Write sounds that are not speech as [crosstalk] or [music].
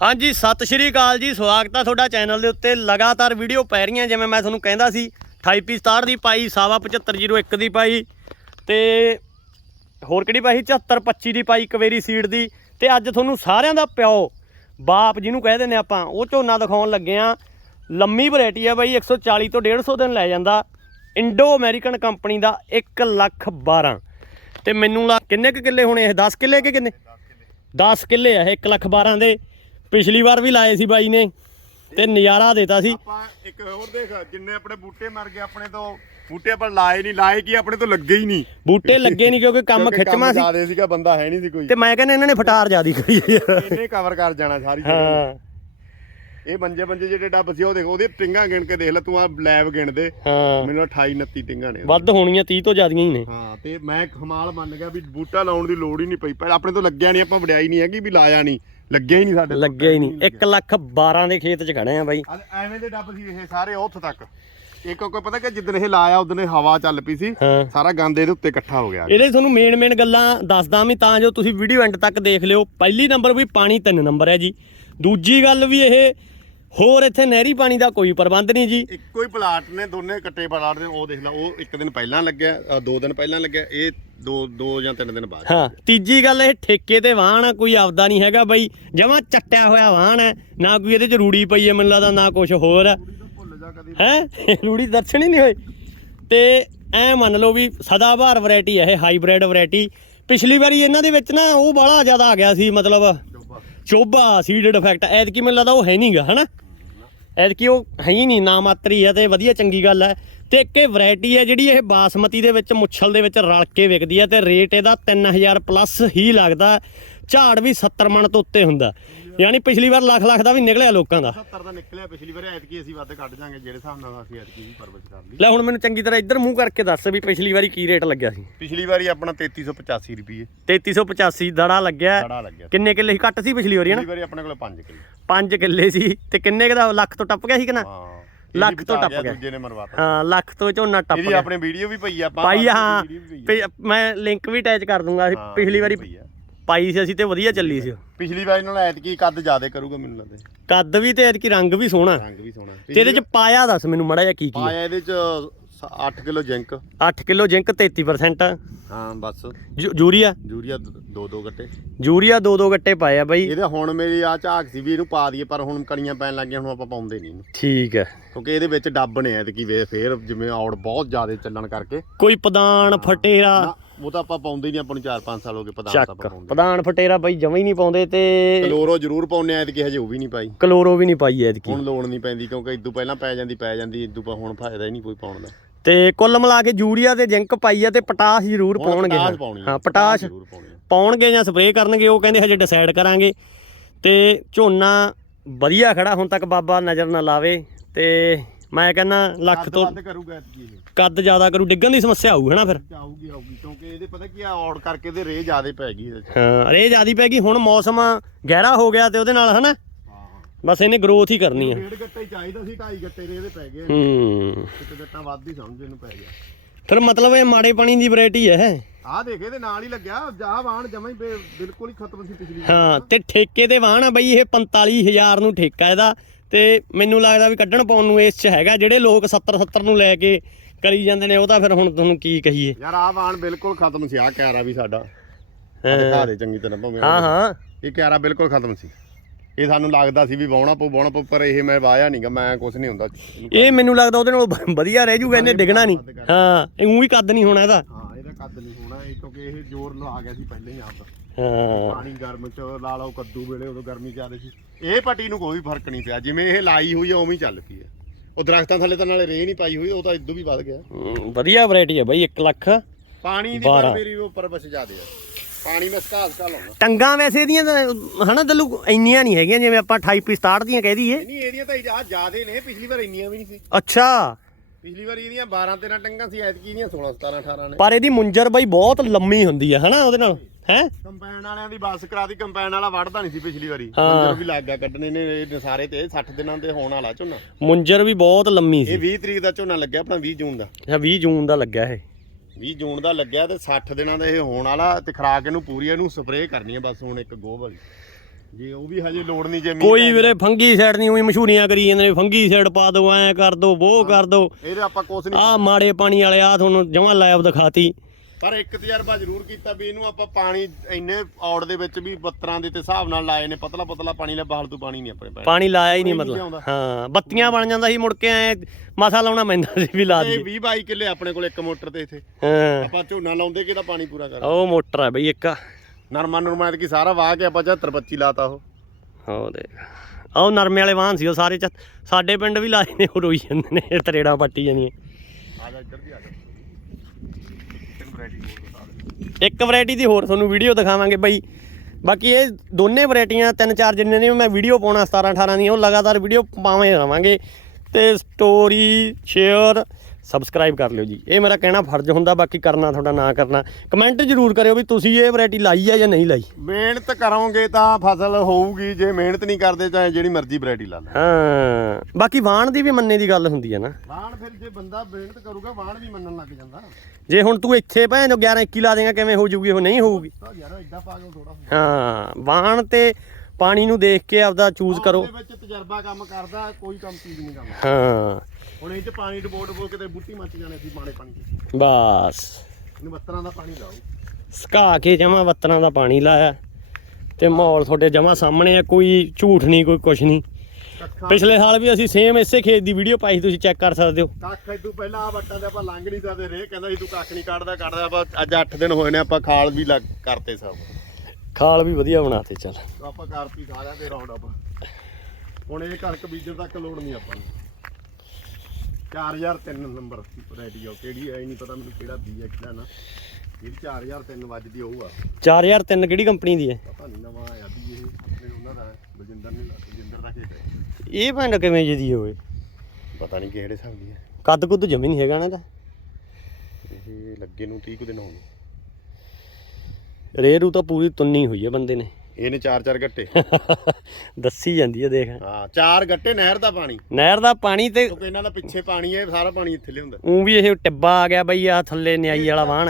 ਹਾਂਜੀ, ਸਤਿ ਸ਼੍ਰੀ ਅਕਾਲ ਜੀ, ਸਵਾਗਤ ਆ ਤੁਹਾਡਾ ਚੈਨਲ ਦੇ ਉੱਤੇ। ਲਗਾਤਾਰ ਵੀਡੀਓ ਪੈ ਰਹੀਆਂ, ਜਿਵੇਂ ਮੈਂ ਤੁਹਾਨੂੰ ਕਹਿੰਦਾ ਸੀ 28 67 ਦੀ ਪਾਈ, ਸਾਵਾ 7501 ਦੀ ਪਾਈ ਤੇ ਹੋਰ ਕਿਹੜੀ ਪਾਈ? 7425 ਦੀ ਪਾਈ, ਕਵੇਰੀ ਸੀਡ ਦੀ। ਤੇ ਅੱਜ ਤੁਹਾਨੂੰ ਸਾਰਿਆਂ ਦਾ ਪਿਓ ਬਾਪ ਜਿਹਨੂੰ ਕਹਿ ਦਿੰਦੇ ਆਪਾਂ, ਉਹ ਝੋਨਾ ਦਿਖਾਉਣ ਲੱਗੇ ਆ ਲੰਮੀ ਵੈਰਾਈਟੀ ਆ ਬਾਈ 140 ਤੋਂ 150 ਦਿਨ ਲੈ ਜਾਂਦਾ। ਇੰਡੋ ਅਮਰੀਕਨ ਕੰਪਨੀ ਦਾ 1 ਲੱਖ 12 ਤੇ ਮੈਨੂੰ ਲਾ ਕਿੰਨੇ ਕੁ ਕਿੱਲੇ ਹੋਣੇ ਇਹ? 10 ਕਿੱਲੇ ਕਿ ਕਿੰਨੇ? 10 ਕਿੱਲੇ ਆ ਇਹ 1 ਲੱਖ 12 ਦੇ। ਪਿਛਲੀ ਵਾਰ ਵੀ ਲਾਏ ਸੀ ਬਾਈ ਨੇ ਤੇ ਨਜ਼ਾਰਾ ਦੇਤਾ ਸੀ। ਆਪਾਂ ਇੱਕ ਹੋਰ ਦੇਖ ਜਿੰਨੇ ਆਪਣੇ ਬੂਟੇ ਮਰ ਗਏ ਆਪਣੇ ਤੋਂ ਬੂਟੇ ਪਰ ਲਾਏ ਨਹੀਂ ਲਾਏ ਕੀ ਆਪਣੇ ਤੋਂ ਲੱਗੇ ਹੀ ਨਹੀਂ। ਬੂਟੇ ਲੱਗੇ ਨਹੀਂ ਕਿਉਂਕਿ ਕੰਮ ਖਿੱਚਵਾਂ ਸੀ। ਜ਼ਿਆਦੇ ਸੀਗਾ ਬੰਦਾ ਹੈ ਨਹੀਂ ਸੀ ਕੋਈ। ਤੇ ਮੈਂ ਕਹਿੰਦਾ ਇਹਨਾਂ ਨੇ ਫਟਾਰ ਜਿਆਦੀ ਕਰੀ। ਇਹਨੇ ਕਵਰ ਕਰ ਜਾਣਾ ਸਾਰੀ ਜਗ੍ਹਾ। ਹਾਂ ਇਹ ਮੰਜੇ ਮੰਜੇ ਜਿਹੜੇ ਡੱਬ ਸੀ ਉਹ ਦੇਖ ਉਹਦੇ ਟਿੰਗਾ ਗਿਣ ਕੇ ਦੇਖ ਲੈ ਤੂੰ ਆ ਲੈਬ ਗਿਣ ਦੇ ਹਾਂ। ਮੈਨੂੰ 28 29 ਟਿੰਗਾ ਨੇ ਵੱਧ ਹੋਣੀਆਂ 30 ਤੋਂ ਜ਼ਿਆਦੀਆਂ ਹੀ ਨੇ। ਹਾਂ ਤੇ ਮੈਂ ਕਮਾਲ ਮੰਨ ਗਿਆ ਵੀ ਬੂਟਾ ਲਾਉਣ ਦੀ ਲੋੜ ਹੀ ਨਹੀਂ ਪਈ। ਪਰ ਆਪਣੇ ਤੋਂ ਲੱਗਿਆ ਨਹੀਂ ਆਪਾਂ ਵਡਿਆਈ ਨਹੀਂ ਹੈਗੀ ਵੀ ਲਾਇਆ ਨਹੀਂ। ਲੱਗਿਆ ਹੀ ਨਹੀਂ ਸਾਡੇ। ਲੱਗਿਆ ਹੀ ਨਹੀਂ। 1 ਲੱਖ 12 ਦੇ ਖੇਤ 'ਚ ਖੜੇ ਆ ਬਾਈ। ਐਵੇਂ ਦੇ ਡੱਬ ਸੀ ਇਹ ਸਾਰੇ ਉੱਥ ਤੱਕ। ਇੱਕ ਕੋਈ ਪਤਾ ਕਿ ਜਿੱਦਣ ਇਹ ਲਾਇਆ ਉਦੋਂ ਇਹ ਹਵਾ ਚੱਲ ਪਈ ਸੀ। ਸਾਰਾ ਗੰਦ ਇਹਦੇ ਉੱਤੇ ਇਕੱਠਾ ਹੋ ਗਿਆ। ਇਹਦੇ ਤੁਹਾਨੂੰ ਮੇਨ ਮੇਨ ਗੱਲਾਂ ਦੱਸਦਾ ਵੀ ਤਾਂ ਜੋ ਤੁਸੀਂ ਵੀਡੀਓ ਐਂਡ ਤੱਕ ਦੇਖ ਲਿਓ। ਪਹਿਲੀ ਨੰਬਰ ਵੀ ਪਾਣੀ ਤਿੰਨ ਨੰਬਰ ਹੈ ਜੀ। ਦੂਜੀ ਗੱਲ ਵੀ ਇਹ ਹੋਰ ਇੱਥੇ ਨਹਿਰੀ ਪਾਣੀ ਦਾ ਕੋਈ ਪ੍ਰਬੰਧ ਨਹੀਂ ਜੀ। ਇੱਕੋ ਹੀ ਪਲਾਟ ਨੇ ਦੋਨੇ ਕੱਟੇ ਪਲਾਟ ਨੇ ਉਹ ਦੇਖ ਲਾ ਉਹ ਇੱਕ ਦਿਨ ਪਹਿਲਾਂ ਲੱਗਿਆ ਅ, ਦੋ ਦਿਨ ਪਹਿਲਾਂ ਲੱਗਿਆ ਇਹ ਦੋ ਦੋ ਜਾਂ ਤਿੰਨ ਦਿਨ ਬਾਅਦ। ਹਾਂ ਤੀਜੀ ਗੱਲ ਇਹ ਠੇਕੇ ਤੇ ਵਾਹਣ ਆ ਕੋਈ ਆਪਦਾ ਨਹੀਂ ਹੈਗਾ ਬਾਈ ਜਮਾ ਚੱਟਿਆ ਹੋਇਆ ਵਾਹਣ ਹੈ ਨਾ ਕੋਈ ਇਹਦੇ ਚ ਰੂੜੀ ਪਈ ਹੈ ਮੈਨੂੰ ਲੱਗਦਾ ਨਾ ਕੁਝ ਹੋਰ ਹੈ ਹੈ? [laughs] ਰੂੜੀ ਦਰਸ਼ਨ ਹੀ ਨਹੀਂ ਹੋਏ। ਤੇ ਐ ਮੰਨ ਲਓ ਵੀ ਸਦਾਬਹਾਰ ਵੈਰਾਈਟੀ ਹੈ ਇਹ ਹਾਈਬ੍ਰਿਡ ਵੈਰਾਈਟੀ ਪਿਛਲੀ ਵਾਰੀ ਇਹਨਾਂ ਦੇ ਵਿੱਚ ਨਾ ਉਹ ਬੜਾ ਜ਼ਿਆਦਾ ਆ ਗਿਆ ਸੀ ਮਤਲਬ ਚੋਬਾ ਚੋਬਾ ਸੀਡਡ ਇਫੈਕਟ ਐਤਕੀ ਮੈਨੂੰ ਲੱਗਦਾ ਉਹ ਹੈ ਨਹੀਂਗਾ ਹਨਾ? ਐਤਕੀ ਉਹ ਹੈ ਹੀ ਨਹੀਂ ਨਾ ਮਾਤਰੀ ਹੈ ਤੇ ਵਧੀਆ ਚੰਗੀ ਗੱਲ ਹੈ ਤੇ ਇੱਕ ਇਹ ਵੈਰਾਈਟੀ ਹੈ ਜਿਹੜੀ ਇਹ ਬਾਸਮਤੀ ਦੇ ਵਿੱਚ, ਮੁੱਛਲ ਦੇ ਵਿੱਚ ਰਲ ਕੇ ਵਿਕਦੀ ਹੈ ਤੇ ਰੇਟ ਇਹਦਾ 3000 ਪਲੱਸ ਹੀ ਲੱਗਦਾ। ਝਾੜ ਵੀ 70 ਮਣ ਤੋਂ ਉੱਤੇ ਹੁੰਦਾ। ਯਾਨੀ ਪਿਛਲੀ ਵਾਰ ਲੱਖ ਲੱਖ ਦਾ ਵੀ ਨਿਕਲਿਆ ਲੋਕਾਂ ਦਾ। 70 ਦਾ ਨਿਕਲਿਆ ਪਿਛਲੀ ਵਾਰ ਐਤਕੀ ਅਸੀਂ ਵੱਧ ਕੱਢ ਜਾਾਂਗੇ ਜਿਹੜੇ ਹਿਸਾਬ ਨਾਲ ਅਸੀਂ ਐਤਕੀ ਵੀ ਪਰਵਿਸ਼ ਕਰ ਲਈ। ਲੈ ਹੁਣ ਮੈਨੂੰ ਚੰਗੀ ਤਰ੍ਹਾਂ ਇੱਧਰ ਮੂੰਹ ਕਰਕੇ ਦੱਸ ਵੀ ਪਿਛਲੀ ਵਾਰੀ ਕੀ ਰੇਟ ਲੱਗਿਆ ਸੀ? ਪਿਛਲੀ ਵਾਰੀ ਆਪਣਾ 3385 ਰੁਪਏ 3385 ਦੜਾ ਲੱਗਿਆ। ਕਿੰਨੇ ਕਿੱਲੇ ਸੀ? ਘੱਟ ਸੀ ਪਿਛਲੀ ਵਾਰੀ ਹਨਾ? ਪਿਛਲੀ ਵਾਰੀ ਆਪਣੇ ਕੋਲ 5 ਕਿਲੋ। 5 ਕਿੱਲੇ ਸੀ ਤੇ ਕਿੰਨੇ ਦਾ ਲੱਖ ਤੋਂ ਟੱਪ ਗਿਆ ਸੀ ਕਿ ਨਾ? ਲੱਖ ਤੋਂ ਟੱਪ ਗਿਆ। ਦੂਜੇ ਨੇ ਮਰਵਾਤਾ ਹਾਂ ਲੱਖ ਤੋਂ ਝੋਨਾ ਟੱਪ ਇਹਦੀ ਗਿਆ। ਆਪਣੇ ਵੀਡੀਓ ਵੀ ਪਈ ਆ ਪਾਈ ਹਾਂ। ਮੈਂ ਲਿੰਕ ਵੀ ਅਟੈਚ ਕਰ ਦੂੰਗਾ। ਪਿਛਲੀ ਵਾਰੀ ਪਈ ਸੀ ਅਸੀਂ ਤੇ ਵਧੀਆ ਚੱਲੀ ਸੀ। ਪਿਛਲੀ ਵਾਰੀ ਨਾਲ ਐਤਕੀ ਕੱਦ ਜ਼ਿਆਦਾ ਕਰੂਗਾ ਮੈਨੂੰ ਲੱਗਦਾ। ਕੱਦ ਵੀ ਤੇ ਐਤਕੀ ਰੰਗ ਵੀ ਸੋਹਣਾ। ਰੰਗ ਵੀ ਸੋਹਣਾ। ਤੇ ਇਹਦੇ ਚ ਪਾਇਆ ਦੱਸ ਮੈਨੂੰ ਮੜਾ ਜਿਹਾ ਕੀ ਕੀ ਪਾਇਆ ਇਹਦੇ ਚ 8 ਕਿਲੋ ਜਿੰਕ। 8 ਕਿਲੋ ਜ਼ਿੰਕ 33% ਹਾਂ ਬਸ। You- urea? ਯੂਰੀਆ ਦੋ ਦੋ ਗੱਟੇ। ਯੂਰੀਆ ਦੋ ਦੋ ਗੱਟੇ ਪਾਏ ਆ ਬਾਈ। ਇਹਦੇ ਹੁਣ ਮੇਰੀ ਆ ਝਾਕ ਸੀ ਵੀ ਇਹਨੂੰ ਪਾ ਦਈਏ ਪਰ ਹੁਣ ਕਣੀਆਂ ਪੈਣ ਲੱਗੀਆਂ ਹੁਣ ਆਪਾਂ ਪਾਉਂਦੇ ਨਹੀਂ ਇਹਨੂੰ। ਠੀਕ ਹੈ ਕਿਉਂਕਿ ਇਹਦੇ ਵਿੱਚ ਡੱਬ ਨੇ ਐਤਕੀ ਵੇ ਫੇਰ ਜਿਵੇਂ ਔੜ ਬਹੁਤ ਜ਼ਿਆਦਾ ਚੱਲਣ ਕਰਕੇ। ਕੋਈ ਪਦਾਨ ਫਟੇਰਾ। ਉਹ ਤਾਂ ਆਪਾਂ ਪਾਉਂਦੇ ਹੀ ਨਹੀਂ ਆਪਾਂ ਨੂੰ 4-5 ਸਾਲ ਹੋ ਗਏ ਪਦਾਰਥ ਚੱਕ। ਆਪਾਂ ਪਾਉਂਦੇ ਪਦਾਨ ਫਟੇਰਾ ਬਾਈ ਜਮਾ ਹੀ ਨਹੀਂ ਪਾਉਂਦੇ ਤੇ ਕਲੋਰੋ ਜ਼ਰੂਰ ਪਾਉਂਦੇ ਆ ਐਤਕੀ ਹਜੇ ਉਹ ਵੀ ਨਹੀਂ ਪਾਈ। ਕਲੋਰੋ ਵੀ ਨਹੀਂ ਪਾਈ ਐਤਕੀ। ਹੁਣ ਲੋੜ ਨਹੀਂ ਪੈਂਦੀ ਕਿਉਂਕਿ ਇਦੋਂ ਪਹਿਲਾਂ ਪੈ ਜਾਂਦੀ ਪੈ ਜਾਂਦੀ ਇਦੋਂ ਪਾ ਹੁਣ ਫਾਇਦਾ ਹੀ ਨਹੀਂ ਕੋਈ ਪਾਉਣ ਦਾ। ਤੇ ਕੁੱਲ ਮਿਲਾ ਕੇ ਯੂਰੀਆ ਤੇ ਜ਼ਿੰਕ ਪਾਈ ਆ ਤੇ ਪਟਾਸ ਜ਼ਰੂਰ ਹੁਣ ਪਾਉਣਗੇ। ਪਟਾਸ ਪਾਉਣੀ ਆ, ਹਾਂ ਪਟਾਸ ਜ਼ਰੂਰ ਪਾਉਣੀ ਆ। ਪਾਉਣਗੇ ਜਾਂ ਸਪਰੇਅ ਕਰਨਗੇ ਉਹ ਕਹਿੰਦੇ ਹਜੇ ਡਿਸਾਈਡ ਕਰਾਂਗੇ। ਤੇ ਝੋਨਾ ਵਧੀਆ ਖੜਾ ਹੁਣ ਤੱਕ ਬਾਬਾ ਨਜ਼ਰ ਨਾ ਲਾਵੇ ਤੇ ਮੈਂ ਕਹਿੰਦਾ ਲੱਖ ਤੋਂ ਵੱਧ ਕਰੂਗਾ ਐਤਕੀ ਇਹ। ਕੱਦ ਜ਼ਿਆਦਾ ਕਰੂ ਡਿੱਗਣ ਦੀ ਸਮੱਸਿਆ ਆਊ ਹਨਾ ਫਿਰ? ਆਊਗੀ ਆਊਗੀ ਕਿਉਂਕਿ ਇਹਦੇ ਪਤਾ ਕੀ ਆ ਔੜ ਕਰਕੇ ਤੇ ਰੇ ਜ਼ਿਆਦਾ ਪੈ ਗਈ ਇਹਦੇ ਚ। ਹਾਂ ਰੇ ਜਿਆਦੀ ਪੈ ਗਈ ਹੁਣ ਮੌਸਮ ਗਹਿਰਾ ਹੋ ਗਿਆ ਤੇ ਉਹਦੇ ਨਾਲ ਹਨਾ? ਹਾਂ। ਬਸ ਇਹਨੇ ਗਰੋਥ ਹੀ ਕਰਨੀ ਆ। ਡੇਢ ਗੱਟੇ ਹੀ ਚਾਹੀਦਾ ਸੀ ਢਾਈ ਗੱਟੇ ਦੇ ਇਹਦੇ ਪੈ ਗਏ ਹੂੰ। ਇੱਕ ਗੱਟਾ ਵੱਧ ਹੀ ਸਮਝ ਇਹਨੂੰ ਪੈ ਗਿਆ। ਫਿਰ ਮਤਲਬ ਇਹ ਮਾੜੇ ਪਾਣੀ ਦੀ ਵੈਰਾਈਟੀ ਹੈ ਆਹ ਦੇਖ ਇਹਦੇ ਨਾਲ ਹੀ ਲੱਗਿਆ ਜਾ ਵਾਣ ਜਮਾ ਹੀ ਬੇ- ਬਿਲਕੁਲ ਹੀ ਖਤਮ ਸੀ ਪਿਛਲੀ ਵਾਰ। ਹਾਂ ਤੇ ਠੇਕੇ ਤੇ ਵਾਹਣ ਆ ਬਈ ਇਹ 45000 ਨੂੰ ਠੇਕਾ ਇਹਦਾ। ਤੇ ਮੈਨੂੰ ਲੱਗਦਾ ਵੀ ਕੱਢਣ ਪਾਉਣ ਨੂੰ ਇਸ ਚ ਹੈਗਾ ਜਿਹੜੇ ਲੋਕ 70 70 ਨੂੰ ਲੈ ਕੇ ਕਰੀ ਜਾਂਦੇ ਨੇ ਉਹ ਤਾਂ ਫਿਰ ਹੁਣ ਤੁਹਾਨੂੰ ਕੀ ਕਹੀਏ। ਯਾਰ ਆਹ ਵਾਣ ਬਿਲਕੁਲ ਖਤਮ ਸੀ ਆਹ ਕਿਆਰਾ ਵੀ ਸਾਡਾ। ਆਹ ਹਾਂ। ਦਿਖਾ ਦੇ ਚੰਗੀ ਤਰ੍ਹਾਂ ਭਾਵੇਂ ਹਾਂ ਹਾਂ। ਇਹ ਕਿਆਰਾ ਬਿਲਕੁਲ ਖਤਮ ਸੀ। ਇਹ ਸਾਨੂੰ ਲੱਗਦਾ ਸੀ ਵੀ ਵਾਉਣਾ ਪਊ ਵਾਉਣਾ ਪਊ ਪਰ ਇਹ ਮੈਂ ਵਾਇਆ ਨਹੀਂਗਾ ਮੈਂ ਕੁਝ ਨਹੀਂ ਹੁੰਦਾ। ਇਹਨੂੰ- ਇਹ ਮੈਨੂੰ ਲੱਗਦਾ ਉਹਦੇ ਨਾਲ ਵਧੀਆ ਰਹਿ ਜੂਗਾ ਇਹਨੇ ਡਿੱਗਣਾ ਨਹੀਂ ਹਾਂ ਇਹ ਹੀ ਕੱਦ ਨਹੀਂ ਹੋਣਾ ਇਹਦਾ। ਕੱਦ ਨਹੀਂ ਹੋਣਾ ਇਹ ਕਿਉਂਕਿ ਇਹ ਜ਼ੋਰ ਲਾ ਗਿਆ ਸੀ ਪਹਿਲਾਂ ਹੀ ਆਪ। ਹਾਂ। ਪਾਣੀ ਗਰਮ ਚ ਲਾ ਲਓ ਕੱਦੂ ਵੇਲੇ ਉਦੋਂ ਗਰਮੀ ਜ਼ਿਆਦਾ ਸੀ। ਇਹ ਪੱਟੀ ਨੂੰ ਕੋਈ ਫ਼ਰਕ ਨਹੀਂ ਪਿਆ। ਜਿਵੇਂ ਇਹ ਲਾਈ ਹੋਈ ਆ ਉਵੇਂ ਹੀ ਚੱਲ ਪਈ ਹੈ ਉਹ ਦਰਖਤਾਂ ਥੱਲੇ ਤਾਂ ਨਾਲੇ ਰੇ ਨਹੀਂ ਪਾਈ ਹੋਈ ਉਹ ਤਾਂ ਇਦੋਂ ਵੀ ਵੱਧ ਗਿਆ। ਹਮ, ਵਧੀਆ ਵੈਰਾਈਟੀ ਹੈ ਬਈ 1 ਲੱਖ ਪਾਣੀ ਦੀ ਬਾਰਾਂ। ਪਰ ਮੇਰੀ ਉੱਪਰ ਬਸ ਜ਼ਿਆਦੇ ਆ। ਪਾਣੀ ਮੈਂ ਸਕਾਲ ਸਕਾਲ ਲਾਉਣਾ। ਟੰਗਾ ਵੈਸੇ ਇਹਦੀਆਂ ਤਾਂ ਹਨਾ ਦਲੂ ਇੰਨੀਆਂ ਨਹੀਂ ਹੈਗੀਆਂ ਜਿਵੇਂ ਆਪਾਂ 28 ਪੀ 67 ਦੀਆਂ ਕਹਿ ਦਈਏ। ਨਹੀਂ ਇਹਦੀਆਂ ਤਾਂ ਆ ਜ਼ਿਆਦੇ ਨੇ ਪਿਛਲੀ ਵਾਰ ਇੰਨੀਆਂ ਵੀ ਨਹੀਂ ਸੀ। ਅੱਛਾ। ਪਿਛਲੀ ਵਾਰ ਇਹਦੀਆਂ 12 13 ਟੰਗਾਂ ਸੀ ਐਤਕੀ ਇਹਦੀਆਂ 16 17 18 ਨੇ। ਪਰ ਇਹਦੀ ਮੁੰਜਰ ਬਈ ਬਹੁਤ ਲੰਮੀ ਹੁੰਦੀ ਹੈ ਹਨਾ ਉਹਦੇ ਨਾਲ? ਹੈ? ਕੰਪੈਨ ਵਾਲਿਆਂ ਦੀ ਬੱਸ ਕਰਾਤੀ ਕੰਪੈਨ ਵਾਲਾ ਵੜਦਾ ਨਹੀਂ ਸੀ ਪਿਛਲੀ ਵਾਰੀ। ਹਾਂ। ਮੰਜਰ ਵੀ ਲੱਗ ਗਿਆ ਕੱਢਣੇ ਨੇ ਇਹ ਸਾਰੇ ਤੇ 60 ਦਿਨਾਂ ਦੇ ਹੋਣ ਵਾਲਾ ਝੋਨਾ। ਮੁੰਜਰ ਵੀ ਬਹੁਤ ਲੰਮੀ ਸੀ। ਇਹ 20 ਤਰੀਕ ਦਾ ਝੋਨਾ ਲੱਗਿਆ ਆਪਣਾ 20 ਜੂਨ ਦਾ। ਅੱਛਾ 20 ਜੂਨ ਦਾ ਲੱਗਿਆ ਇਹ। 20 ਜੂਨ ਦਾ ਲੱਗਿਆ ਤੇ 60 ਦਿਨਾਂ ਦਾ ਇਹ ਹੋਣ ਵਾਲਾ ਤੇ ਖਰਾਕ ਇਹਨੂੰ ਪੂਰੀ ਇਹਨੂੰ ਸਪਰੇਅ ਕਰਨੀ ਹੈ ਬਸ ਹੁਣ ਇੱਕ ਗੋਹ ਵਾਲੀ। ਜੇ ਉਹ ਵੀ ਹਜੇ ਲੋੜ ਨਹੀਂ ਜੇ ਮੀਂਹ ਕੋਈ ਵੀਰੇ ਫੰਗੀ ਸਾਈਡ ਨਹੀਂ ਉਹੀ ਮਸ਼ਹੂਰੀਆਂ ਕਰੀ ਜਾਂਦੇ ਨੇ ਫੰਗੀ ਸਾਈਡ ਪਾ ਦੋ ਐ ਕਰ ਦੋ ਉਹ ਕਰ ਦੋ। ਇਹਦੇ ਆਪਾਂ ਕੁਛ ਨਹੀਂ ਆ ਮਾੜੇ ਪਾਣੀ ਵਾਲੇ ਆ ਤੁਹਾਨੂੰ ਜਮਾਂ ਲਾਇਬ ਦਿਖਾਤੀ। ਪਰ ਇੱਕ ਤਜਰਬਾ ਜ਼ਰੂਰ ਕੀਤਾ ਵੀ ਇਹਨੂੰ ਆਪਾਂ ਪਾਣੀ ਇੰਨੇ ਔੜ ਦੇ ਵਿੱਚ ਵੀ ਬੱਤਰਾਂ ਦੇ ਤੇ ਹਿਸਾਬ ਨਾਲ ਲਾਏ ਨੇ ਪਤਲਾ ਪਤਲਾ ਪਾਣੀ ਲੈ ਬਾਹਰ ਤੋਂ ਪਾਣੀ ਨਹੀਂ ਆਪਣੇ ਪੈਣ। ਪਾਣੀ ਲਾਇਆ ਹੀ ਨਹੀਂ ਮਤਲਬ। ਹਾਂ ਬੱਤੀਆਂ ਬਣ ਜਾਂਦਾ ਸੀ ਮੁੜ ਕੇ ਐ ਮਸਾ ਲਾਉਣਾ ਪੈਂਦਾ ਸੀ ਵੀ ਲਾ ਇਹ ਦੀ 20 22 ਕਿੱਲੇ ਆਪਣੇ ਕੋਲ ਇੱਕ ਮੋਟਰ ਤੇ ਇੱਥੇ। ਹਾਂ। ਆਪਾਂ ਝੋਨਾ ਲਾਉਂਦੇ ਕਿਹਦਾ ਪਾਣੀ ਪੂਰਾ ਕਰ ਉਹ ਮੋਟਰ ਆ ਬਈ ਇੱਕ ਨਰਮਾ ਨਰਮਾ ਕੀ ਸਾਰਾ ਵਾਹ ਕੇ ਆਪਾਂ 74 25 ਲਾਤਾ ਉਹ। ਉਹ ਦੇ ਆਹ ਨਰਮੇ ਵਾਲੇ ਵਾਹਨ ਸੀ ਉਹ ਸਾਰੇ ਚ ਸਾਡੇ ਪਿੰਡ ਵੀ ਲਾਏ ਨੇ ਉਹ ਰੋਈ ਜਾਂਦੇ ਨੇ ਇਹ ਤਰੇੜਾਂ ਪੱਟੀ ਜਾਂਦੀਆਂ। ਆ ਜਾ ਇੱਧਰ ਦੀ ਆ ਜਾ। ਤੈਨੂੰ ਵੈਰਾਈਟੀ ਹੋਰ ਬਤਾ ਦੇ। ਇੱਕ ਵੈਰਾਈਟੀ ਦੀ ਹੋਰ ਤੁਹਾਨੂੰ ਵੀਡੀਓ ਦਿਖਾਵਾਂਗੇ ਬਈ। ਬਾਕੀ ਇਹ ਦੋਨੇ ਵੈਰਾਈਟੀਆਂ ਤਿੰਨ ਚਾਰ ਜਿੰਨੇ ਨੇ ਮੈਂ ਵੀਡੀਓ ਪਾਉਣਾ 17 18 ਦੀਆਂ ਉਹ ਲਗਾਤਾਰ ਵੀਡੀਓ ਪਾਵੇਂ ਰਵਾਂਗੇ ਤੇ ਸਟੋਰੀ ਸ਼ੇਅਰ ਸਬਸਕ੍ਰਾਈਬ ਕਰ ਲਿਓ ਜੀ। ਇਹ ਮੇਰਾ ਕਹਿਣਾ ਫਰਜ਼ ਹੁੰਦਾ ਬਾਕੀ ਕਰਨਾ ਤੁਹਾਡਾ ਨਾ ਕਰਨਾ। ਕਮੈਂਟ ਜ਼ਰੂਰ ਕਰਿਓ ਵੀ ਤੁਸੀਂ ਇਹ ਵੈਰਾਈਟੀ ਲਾਈ ਆ ਜਾਂ ਨਹੀਂ ਲਾਈ। ਮਿਹਨਤ ਕਰੋਗੇ ਤਾਂ ਫਸਲ ਹੋਊਗੀ ਜੇ ਮਿਹਨਤ ਨਹੀਂ ਕਰਦੇ ਚਾਹੇ ਜਿਹੜੀ ਮਰਜ਼ੀ ਵੈਰਾਈਟੀ ਲਾ ਲੈ ਹਾਂ ਬਾਕੀ ਵਾਣ ਦੀ ਵੀ ਮੰਨੇ ਦੀ ਗੱਲ ਹੁੰਦੀ ਹੈ ਨਾ। ਵਾਣ ਫਿਰ ਜੇ ਬੰਦਾ ਮਿਹਨਤ ਕਰੂਗਾ ਵਾਣ ਵੀ ਮੰਨਣ ਲੱਗ ਜਾਂਦਾ। ਜੇ ਹੁਣ ਤੂੰ ਇੱਥੇ ਭੈਣ ਜੋ 11 21 ਲਾ ਦੇਗਾ ਕਿਵੇਂ ਹੋ ਜੂਗੀ ਉਹ ਨਹੀਂ ਹੋਊਗੀ। ਤਾਂ ਯਾਰ ਐਡਾ ਪਾਗਲ ਥੋੜਾ ਹਾਂ ਵਾਣ ਤੇ ਪਾਣੀ ਨੂੰ ਦੇਖ ਕੇ ਆਪਦਾ ਚੂਜ਼ ਕਰੋ। ਉਹਦੇ ਵਿੱਚ ਤਜਰਬਾ ਕੰਮ ਕਰਦਾ ਕੋਈ ਕੰਮ ਚੀਜ਼ ਨਹੀਂ ਕਰਦਾ। ਹਾਂ। ਹੁਣ ਇਹ ਚ ਪਾਣੀ ਡਬੋ ਡਬੋ ਕਿਤੇ ਬੂਟੀ ਮੱਚ ਜਾਣੇ ਸੀ ਪਾਣੀ ਪਾਣੀ ਚ। ਬਸ। ਇਹਨੂੰ ਬੱਤਰਾਂ ਦਾ ਪਾਣੀ ਲਾਓ। ਸੁਕਾ ਕੇ ਜਮਾ ਵੱਤਰਾਂ ਦਾ ਪਾਣੀ ਲਾਇਆ। ਤੇ ਮਾਹੌਲ ਤੁਹਾਡੇ ਜਮਾ ਸਾਹਮਣੇ ਆ ਕੋਈ ਝੂਠ ਨਹੀਂ ਕੋਈ ਕੁਛ ਨਹੀਂ। ਪਿਛਲੇ ਸਾਲ ਵੀ ਅਸੀਂ ਸੇਮ ਇਸੇ ਖੇਤ ਦੀ ਵੀਡੀਓ ਪਾਈ ਸੀ, ਤੁਸੀਂ ਚੈੱਕ ਕਰ ਸਕਦੇ ਹੋ। ਕੱਖ ਇਦੋਂ ਪਹਿਲਾਂ ਆ ਵੱਟਾਂ ਦੇ ਆਪਾਂ ਲੰਘ ਨਹੀਂ ਸਕਦੇ ਰੇ ਕਹਿੰਦਾ ਸੀ ਤੂੰ ਕੱਖ ਨਹੀਂ ਕੱਢਦਾ ਕੱਢਦਾ ਆਪਾਂ ਅੱਜ 8 ਦਿਨ ਹੋਏ ਨੇ ਆਪਾਂ ਖਾਲ ਵੀ ਲੱਗ ਕਰਤੇ ਸਭ। ਖਾਲ ਵੀ ਵਧੀਆ ਬਣਾਤੇ ਚੱਲ। ਆਪਾਂ ਕਰਤੀ ਸਾਰਿਆਂ ਦੇ ਰੌਂਡ ਅਪ ਹੁਣ ਇਹ ਕਣਕ ਬੀਜਣ ਤੱਕ ਲੋੜ ਨਹੀਂ ਆਪਾਂ ਨੂੰ। 4003 ਨੰਬਰ ਰੇਡੀਓ ਕਿਹੜੀ ਐ ਨਹੀਂ ਪਤਾ ਮੈਨੂੰ ਕਿਹੜਾ ਬੀ ਹੈ ਕਿਹੜਾ ਨਾ। ਇਹ 4003 ਵੱਜਦੀ ਹੋਊਗਾ 4003 ਕਿਹੜੀ ਕੰਪਨੀ ਦੀ ਹੈ ਪਤਾ ਨਹੀਂ ਨਵਾਂ ਆਇਆ ਵੀ ਇਹ ਆਪਣੇ ਉਹਨਾਂ ਦਾ ਹੈ, ਬਲਜਿੰਦਰ ਨੇ ਬਲਜਿੰਦਰ ਦਾ ਖੇਤ ਹੈ। ਇਹ ਭੈਣ ਕਿਵੇਂ ਜਿਹੀ ਦੀ ਹੋਵੇ ਪਤਾ ਨਹੀਂ ਕਿਹੜੇ ਹਿਸਾਬ ਦੀ ਹੈ ਕੱਦ ਕੁੱਦ ਜਮੀ ਨਹੀਂ ਹੈਗਾ ਨਾ ਇਹਦਾ ਇਹ ਲੱਗੇ ਨੂੰ 30 ਕੁ ਦਿਨ ਹੋ ਗਏ। ਰੇਰੂ ਤਾਂ ਪੂਰੀ ਤੁੰਨੀ ਹੋਈ ਹੈ ਬੰਦੇ ਨੇ। ਇਹਨੇ ਚਾਰ ਚਾਰ ਗੱਟੇ। [laughs] ਦੱਸੀ ਜਾਂਦੀ ਹੈ ਦੇਖ। ਹਾਂ ਚਾਰ ਗੱਟੇ ਨਹਿਰ ਦਾ ਪਾਣੀ। ਨਹਿਰ ਦਾ ਪਾਣੀ ਤੇ ਕਿਉਂਕਿ ਇਹਨਾਂ ਦਾ ਪਿੱਛੇ ਪਾਣੀ ਹੈ ਸਾਰਾ ਪਾਣੀ ਇੱਥੇ ਲਿਆਉਂਦਾ। ਉਹ ਵੀ ਇਹ ਟਿੱਬਾ ਆ ਗਿਆ ਬਈ ਆ ਥੱਲੇ ਨਿਆਈ ਵਾਲਾ ਵਾਹਣ।